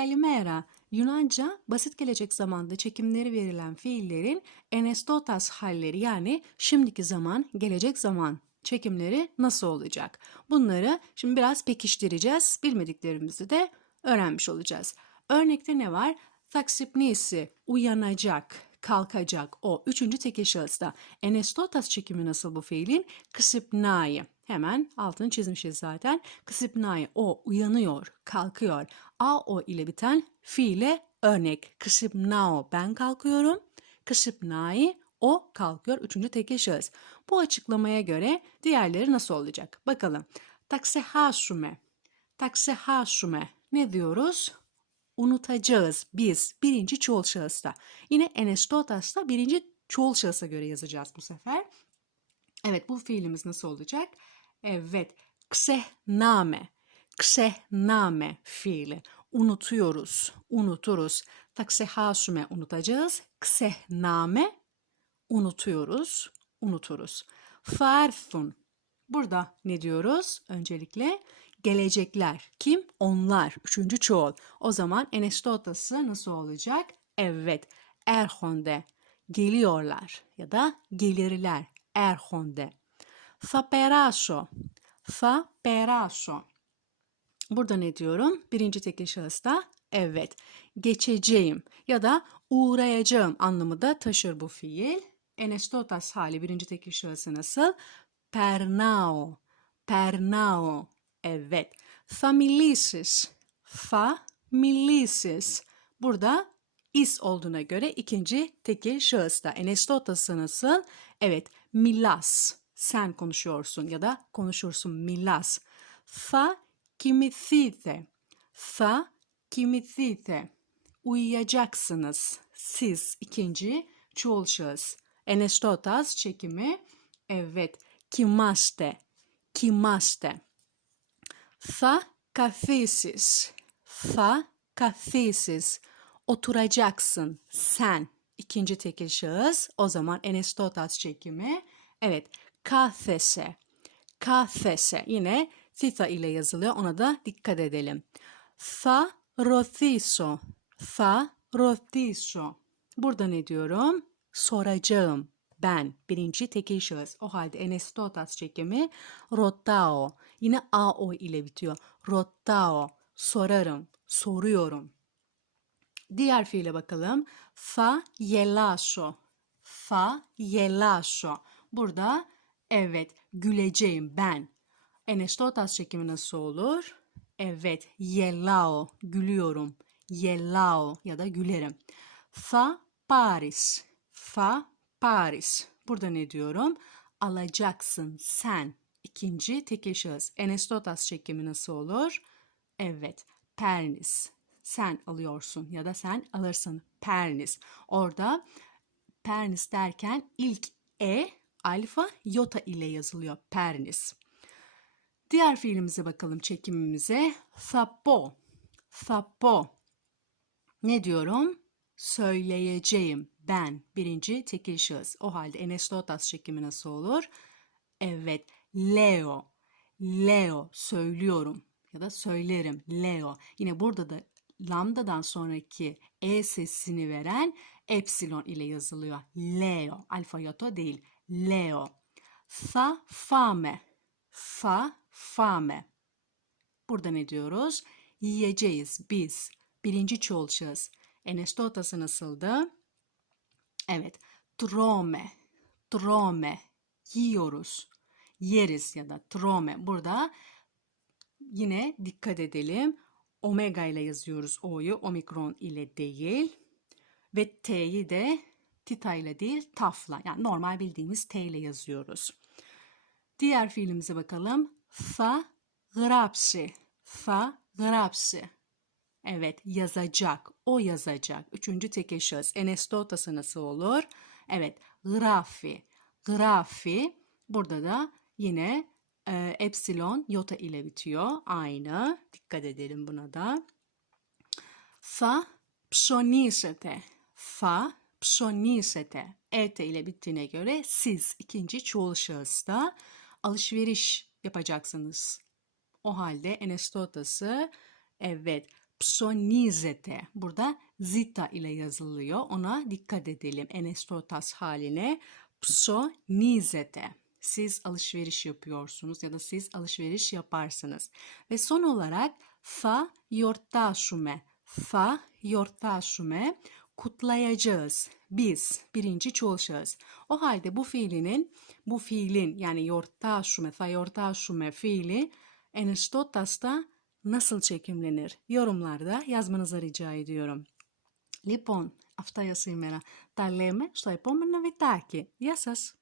Kalimera. Yunanca basit gelecek zamanda çekimleri verilen fiillerin enestotas halleri yani şimdiki zaman, gelecek zaman çekimleri nasıl olacak? Bunları şimdi biraz pekiştireceğiz. Bilmediklerimizi de öğrenmiş olacağız. Örnekte ne var? Taksipnisi uyanacak, kalkacak o. Üçüncü tekil şahısta. Enestotas çekimi nasıl bu fiilin? Kısıpnayı. Hemen altını çizmişiz zaten. Kısıpnayı o uyanıyor, kalkıyor. A o ile biten fiile örnek. Kısıpnao ben kalkıyorum. Kısıpnayı o kalkıyor. Üçüncü tekil şahıs. Bu açıklamaya göre diğerleri nasıl olacak? Bakalım. Taksehasume. Taksehasume. Ne diyoruz? unutacağız biz birinci çoğul şahısta. Yine enestotas'ta birinci çoğul şahısa göre yazacağız bu sefer. Evet bu fiilimiz nasıl olacak? Evet ksehname. Ksehname fiili. Unutuyoruz, unuturuz. Taksehasume unutacağız. Ksehname unutuyoruz, unuturuz. Farthun. Burada ne diyoruz? Öncelikle gelecekler. Kim? Onlar. Üçüncü çoğul. O zaman enestotası nasıl olacak? Evet. Erhonde. Geliyorlar ya da gelirler. Erhonde. Θα περάσω. Θα περάσω. Burada ne diyorum? Birinci tekil şahısta evet. Geçeceğim ya da uğrayacağım anlamı da taşır bu fiil. Enestotas hali birinci tekil şahısı nasıl? Pernao. Pernao. Evet. Θα μιλήσεις. Θα μιλήσεις. Burada is olduğuna göre ikinci tekil şahısta. Enestotası nasıl? Evet. Milas. sen konuşuyorsun ya da konuşursun milas. Fa kimithite. Fa kimithite. Uyuyacaksınız. Siz ikinci çoğul şahıs. Enestotas çekimi. Evet. Kimaste. Kimaste. Fa kafesis. Fa kafesis. Oturacaksın sen. İkinci tekil şahıs. O zaman Enestotas çekimi. Evet kâfese. Kâfese yine theta ile yazılıyor. Ona da dikkat edelim. Fa rothiso. Fa rothiso. Burada ne diyorum? Soracağım. Ben. Birinci tekil şahıs. O halde enestotas çekimi rottao. Yine ao ile bitiyor. Rottao. Sorarım. Soruyorum. Diğer fiile bakalım. Fa yelaso. Fa yelaso. Burada Evet, güleceğim ben. Enestotaz çekimi nasıl olur? Evet, yelao, gülüyorum. Yelao ya da gülerim. Fa Paris. Fa Paris. Burada ne diyorum? Alacaksın sen. İkinci tekil şahıs. Enestotaz çekimi nasıl olur? Evet, pernis. Sen alıyorsun ya da sen alırsın. Pernis. Orada pernis derken ilk e alfa yota ile yazılıyor. Pernis. Diğer fiilimize bakalım çekimimize. Thapo. Thapo. Ne diyorum? Söyleyeceğim ben. Birinci tekil şahıs. O halde enestotas çekimi nasıl olur? Evet. Leo. Leo. Söylüyorum. Ya da söylerim. Leo. Yine burada da lambdadan sonraki e sesini veren epsilon ile yazılıyor. Leo. Alfa yoto değil. Leo. Fa fame. Fa fame. Burada ne diyoruz? Yiyeceğiz biz. Birinci çoğul şahıs. Enestotası nasıldı? Evet. Trome. Trome. Yiyoruz. Yeriz ya da trome. Burada yine dikkat edelim. Omega ile yazıyoruz O'yu. Omikron ile değil. Ve T'yi de Tita ile değil tafla yani normal bildiğimiz T ile yazıyoruz. Diğer fiilimize bakalım. Fa grapsi. Fa grapsi. Evet yazacak. O yazacak. Üçüncü tek şahıs. Enestotası nasıl olur? Evet grafi. Grafi. Burada da yine e, epsilon yota ile bitiyor. Aynı. Dikkat edelim buna da. Fa psonisete. Fa psonisete ete ile bittiğine göre siz ikinci çoğul şahısta alışveriş yapacaksınız. O halde enestotası evet psonizete burada zita ile yazılıyor. Ona dikkat edelim enestotas haline psonizete. Siz alışveriş yapıyorsunuz ya da siz alışveriş yaparsınız. Ve son olarak fa yortasume. Fa yortasume Kutlayacağız. Biz birinci çoğul şahıs. O halde bu fiilinin bu fiilin yani yortaşume, θα yortaşume fiili Enestotas'ta nasıl çekimlenir? Yorumlarda yazmanızı rica ediyorum. Λοιπόν, αυτά για σήμερα. Τα λέμε στο επόμενο βιτάκι. Γεια σας!